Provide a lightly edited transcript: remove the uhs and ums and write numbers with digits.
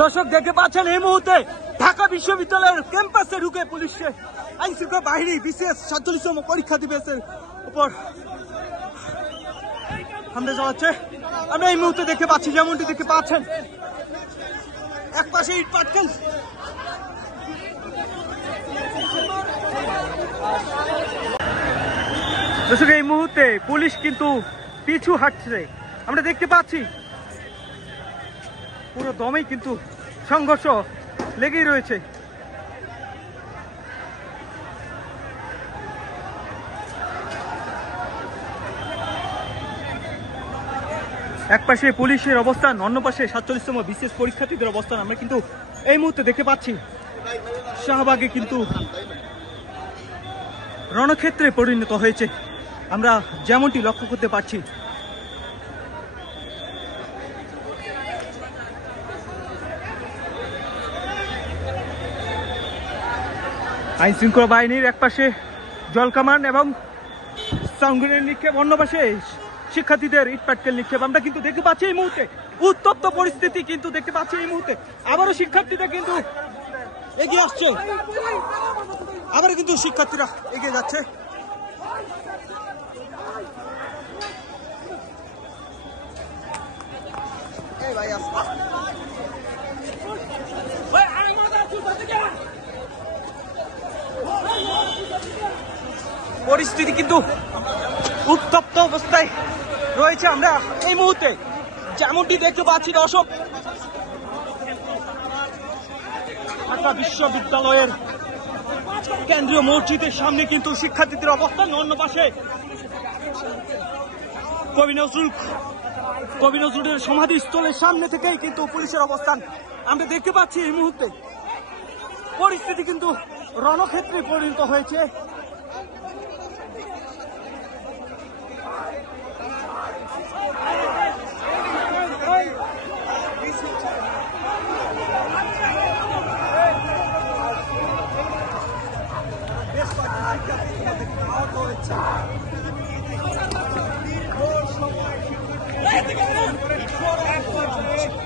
দর্শক দেখতে পাচ্ছেন এই মুহূর্তে ঢাকা বিশ্ববিদ্যালয়ের ক্যাম্পাসে ঢুকে পুলিশে আইন শৃঙ্খলা বাহিনী বিশেষ 47তম পরীক্ষা দিবসের উপর হামলা চালাচ্ছে। আমরা এই মুহূর্তে দেখতে পাচ্ছি, যেমনটি দেখতে পাচ্ছেন, এক পাশে ইট পাটকেল, দর্শক এই মুহূর্তে পুলিশ কিন্তু পিছু হাঁটছে। আমরা দেখতে পাচ্ছি পুরো দমেই কিন্তু সংঘর্ষ লেগেই রয়েছে। এক পাশে পুলিশের অবস্থান, অন্য পাশে 47তম বিশেষ পরীক্ষার্থীদের অবস্থান। আমরা কিন্তু এই মুহূর্তে দেখতে পাচ্ছি শাহবাগে কিন্তু রণক্ষেত্রে পরিণত হয়েছে, আমরা যেমনটি লক্ষ্য করতে পারছি। আইন শৃঙ্খলা বাহিনীর এক পাশে জলকামান এবং সাউন্ড নিক্ষেপ, অন্য পাশে শিক্ষার্থীদের ইট পাটকেল নিক্ষেপ। আমরা কিন্তু দেখতে পাচ্ছি এই মুহূর্তে উত্তপ্ত পরিস্থিতি কিন্তু দেখতে পাচ্ছি এই মুহূর্তে। আবারও শিক্ষার্থীরা কিন্তু এগিয়ে আসছে, আবার কিন্তু শিক্ষার্থীরা এগিয়ে যাচ্ছে। পরিস্থিতি কিন্তু উত্তপ্ত অবস্থায় রয়েছে। আমরা এই মুহূর্তে যেমনটি দেখতে পাচ্ছি দর্শক, ঢাকা বিশ্ববিদ্যালয়ের কেন্দ্রীয় মসজিদের সামনে কিন্তু শিক্ষার্থীদের অবস্থান, অন্য পাশে কবি নজরুলের সমাধিস্থলের সামনে থেকেই কিন্তু পুলিশের অবস্থান। আমরা দেখতে পাচ্ছি এই মুহূর্তে পরিস্থিতি কিন্তু রণক্ষেত্রে পরিণত হয়েছে। বেশ